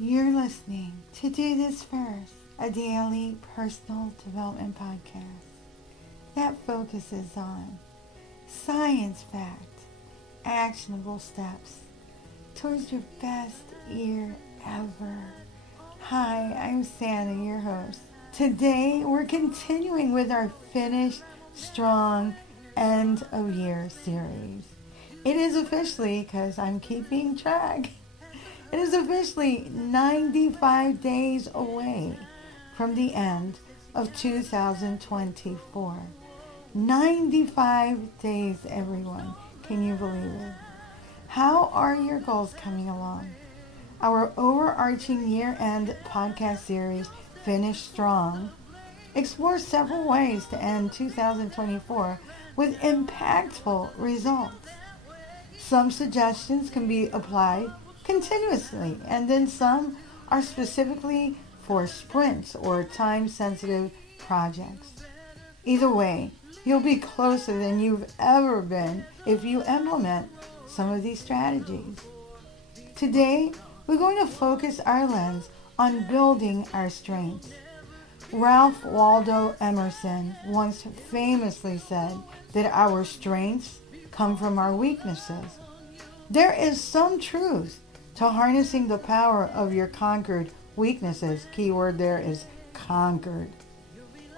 You're listening to Do This First, a daily personal development podcast that focuses on science-backed, actionable steps towards your best year ever. Hi, I'm Santa, your host. Today, we're continuing with our Finish Strong End of Year series. It is officially, because I'm keeping track, it is officially 95 days away from the end of 2024. 95 days, everyone. Can you believe it? How are your goals coming along? Our overarching year-end podcast series, Finish Strong, explores several ways to end 2024 with impactful results. Some suggestions can be applied continuously, and then some are specifically for sprints or time-sensitive projects. Either way, you'll be closer than you've ever been if you implement some of these strategies. Today, we're going to focus our lens on building our strengths. Ralph Waldo Emerson once famously said that our strengths come from our weaknesses. There is some truth to harnessing the power of your conquered weaknesses. Keyword there is conquered.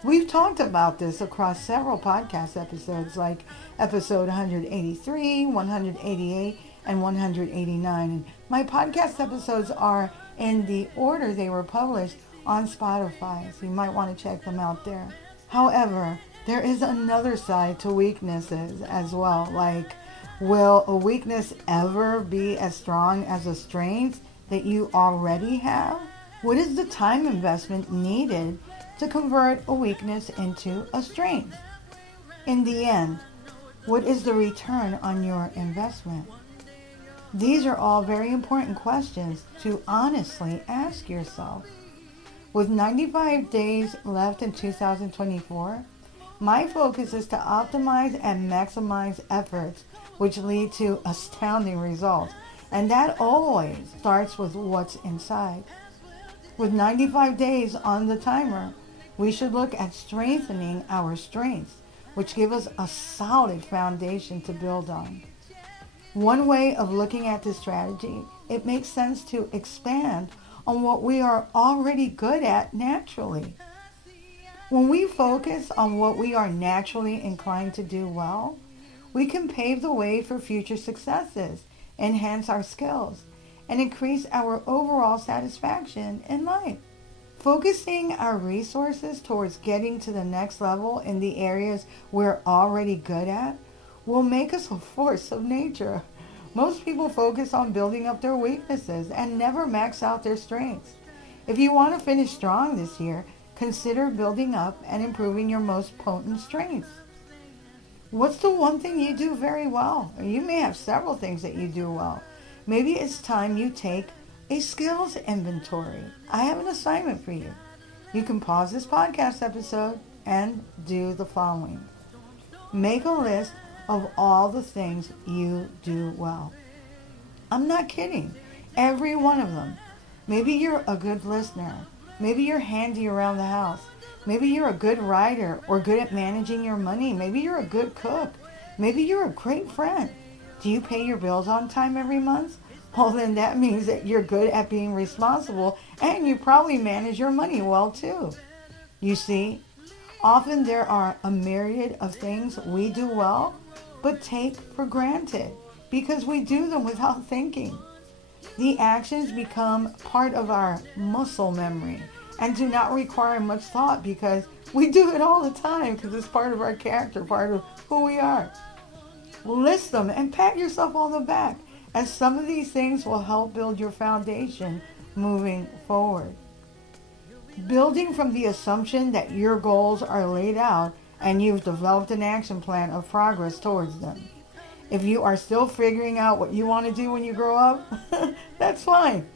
We've talked about this across several podcast episodes like episode 183, 188, and 189. And my podcast episodes are in the order they were published on Spotify, so you might want to check them out there. However, there is another side to weaknesses as well, like, will a weakness ever be as strong as a strength that you already have? What is the time investment needed to convert a weakness into a strength? In the end, what is the return on your investment? These are all very important questions to honestly ask yourself. With 95 days left in 2024, my focus is to optimize and maximize efforts which lead to astounding results. And that always starts with what's inside. With 95 days on the timer, we should look at strengthening our strengths, which give us a solid foundation to build on. One way of looking at this strategy, it makes sense to expand on what we are already good at naturally. When we focus on what we are naturally inclined to do well, we can pave the way for future successes, enhance our skills, and increase our overall satisfaction in life. Focusing our resources towards getting to the next level in the areas we're already good at will make us a force of nature. Most people focus on building up their weaknesses and never max out their strengths. If you want to finish strong this year, consider building up and improving your most potent strengths. What's the one thing you do very well? You may have several things that you do well. Maybe it's time you take a skills inventory. I have an assignment for you. You can pause this podcast episode and do the following. Make a list of all the things you do well. I'm not kidding. Every one of them. Maybe you're a good listener. Maybe you're handy around the house. Maybe you're a good writer or good at managing your money. Maybe you're a good cook. Maybe you're a great friend. Do you pay your bills on time every month? Well, then that means that you're good at being responsible and you probably manage your money well too. You see, often there are a myriad of things we do well but take for granted because we do them without thinking. The actions become part of our muscle memory and do not require much thought because we do it all the time because it's part of our character, part of who we are. List them and pat yourself on the back, as some of these things will help build your foundation moving forward. Building from the assumption that your goals are laid out and you've developed an action plan of progress towards them. If you are still figuring out what you want to do when you grow up, that's fine.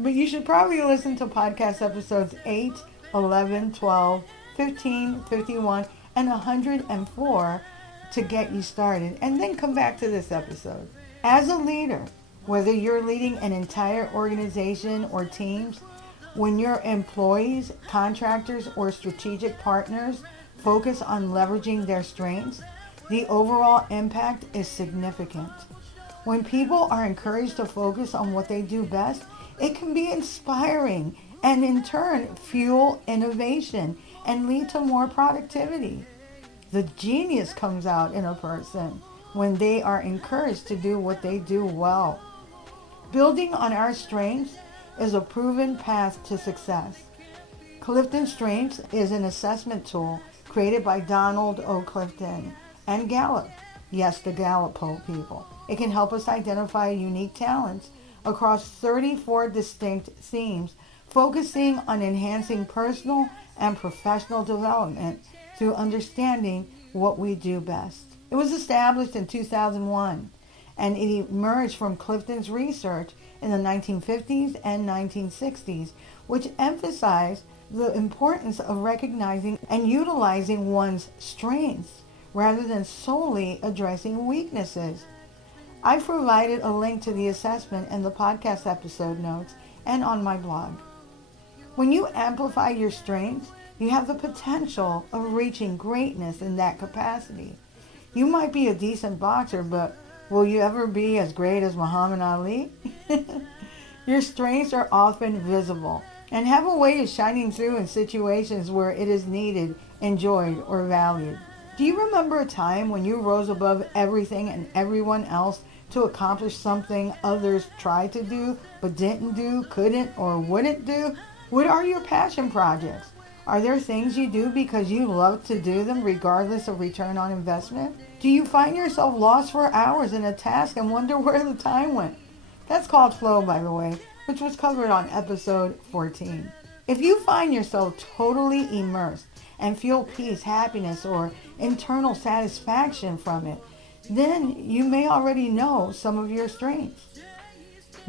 But you should probably listen to podcast episodes 8, 11, 12, 15, 51, and 104 to get you started. And then come back to this episode. As a leader, Whether you're leading an entire organization or teams, when your employees, contractors, or strategic partners focus on leveraging their strengths, the overall impact is significant. When people are encouraged to focus on what they do best, it can be inspiring and in turn fuel innovation and lead to more productivity. The genius comes out in a person when they are encouraged to do what they do well. Building on our strengths is a proven path to success. Clifton Strengths is an assessment tool created by Donald O. Clifton and Gallup. Yes, the Gallup poll people. It can help us identify unique talents across 34 distinct themes, focusing on enhancing personal and professional development through understanding what we do best. It was established in 2001, and it emerged from Clifton's research in the 1950s and 1960s, which emphasized the importance of recognizing and utilizing one's strengths rather than solely addressing weaknesses. I've provided a link to the assessment in the podcast episode notes and on my blog. When you amplify your strengths, you have the potential of reaching greatness in that capacity. You might be a decent boxer, but will you ever be as great as Muhammad Ali? Your strengths are often visible and have a way of shining through in situations where it is needed, enjoyed, or valued. Do you remember a time when you rose above everything and everyone else to accomplish something others tried to do but didn't do, couldn't, or wouldn't do? What are your passion projects? Are there things you do because you love to do them regardless of return on investment? Do you find yourself lost for hours in a task and wonder where the time went? That's called flow, by the way, which was covered on episode 14. If you find yourself totally immersed and feel peace, happiness, or internal satisfaction from it, then you may already know some of your strengths.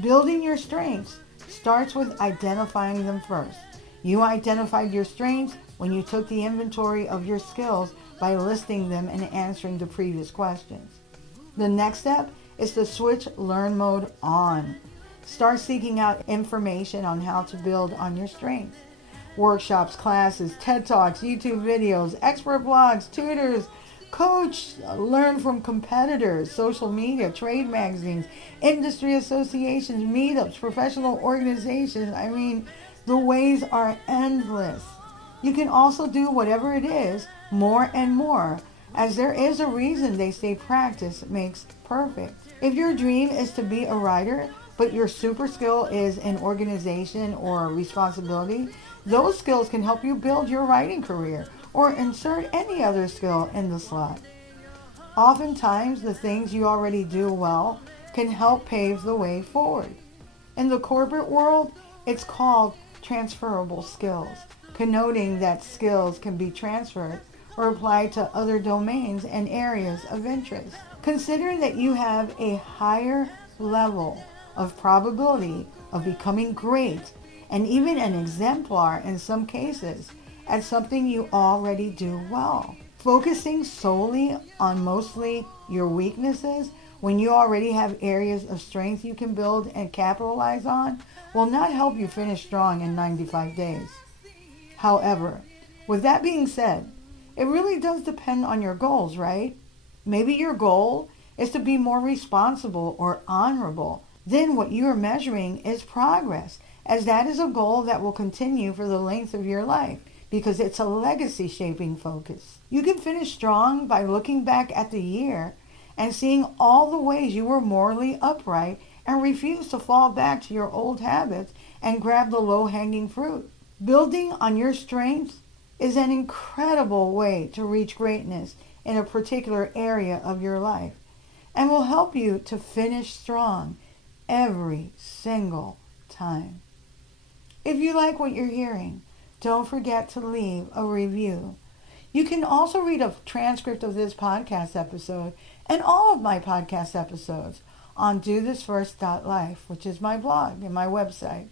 Building your strengths starts with identifying them first. You identified your strengths when you took the inventory of your skills by listing them and answering the previous questions. The next step is to switch learn mode on. Start seeking out information on how to build on your strengths. Workshops, classes, TED Talks, YouTube videos, expert blogs, tutors, coach, learn from competitors, social media, trade magazines, industry associations, meetups, professional organizations. The ways are endless. You can also do whatever it is more and more, as there is a reason they say practice makes perfect. If your dream is to be a writer, but your super skill is in organization or responsibility, those skills can help you build your writing career or insert any other skill in the slot. Oftentimes, the things you already do well can help pave the way forward. In the corporate world, it's called transferable skills, connoting that skills can be transferred or applied to other domains and areas of interest. Consider that you have a higher level of probability of becoming great and even an exemplar in some cases at something you already do well. Focusing solely on mostly your weaknesses when you already have areas of strength you can build and capitalize on will not help you finish strong in 95 days. However, with that being said, it really does depend on your goals, right? Maybe your goal is to be more responsible or honorable. Then what you are measuring is progress, as that is a goal that will continue for the length of your life because it's a legacy shaping focus. You can finish strong by looking back at the year and seeing all the ways you were morally upright and refused to fall back to your old habits and grab the low-hanging fruit. Building on your strengths is an incredible way to reach greatness in a particular area of your life and will help you to finish strong every single time. If you like what you're hearing, don't forget to leave a review. You can also read a transcript of this podcast episode and all of my podcast episodes on dothisfirst.life, which is my blog and my website.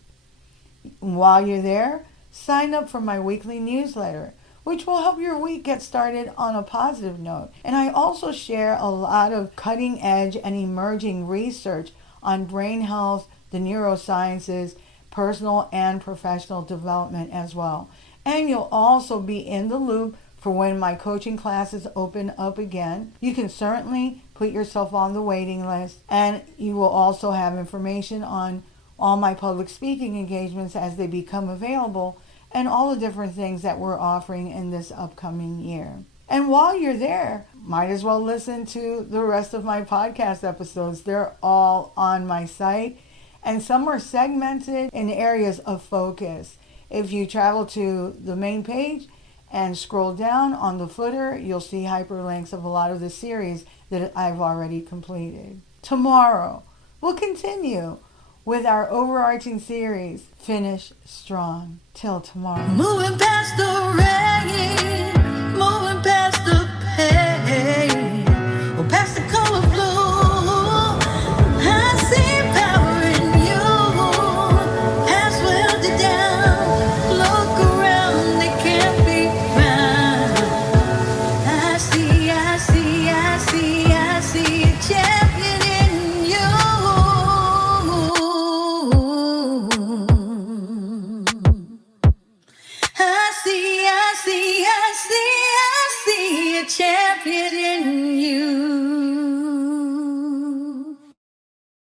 While you're there, sign up for my weekly newsletter, which will help your week get started on a positive note. And I also share a lot of cutting edge and emerging research on brain health, the neurosciences, personal and professional development as well. And you'll also be in the loop for when my coaching classes open up again. You can certainly put yourself on the waiting list, and you will also have information on all my public speaking engagements as they become available, and all the different things that we're offering in this upcoming year. And while you're there, might as well listen to the rest of my podcast episodes. They're all on my site, and some are segmented in areas of focus. If you travel to the main page and scroll down on the footer, you'll see hyperlinks of a lot of the series that I've already completed. Tomorrow, we'll continue with our overarching series, Finish Strong. Till tomorrow. Moving past the rain.